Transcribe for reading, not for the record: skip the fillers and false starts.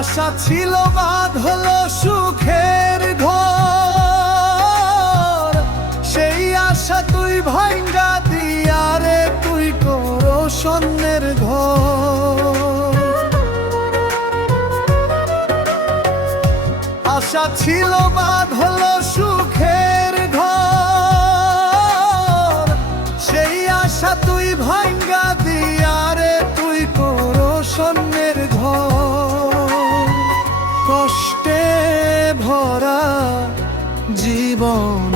আশা ছিল বাঁধলো সুখের ঘর, সেই আশা তুই ভাঙ্গা দিয়া রে তুই করো স্বর্ণের ঘর। আশা ছিল বাঁধলো সুখের ঘর, সেই আশা তুই ভাঙ্গা দিয়া রে তুই করো স্বর্ণের ঘর। কষ্টে ভরা জীবন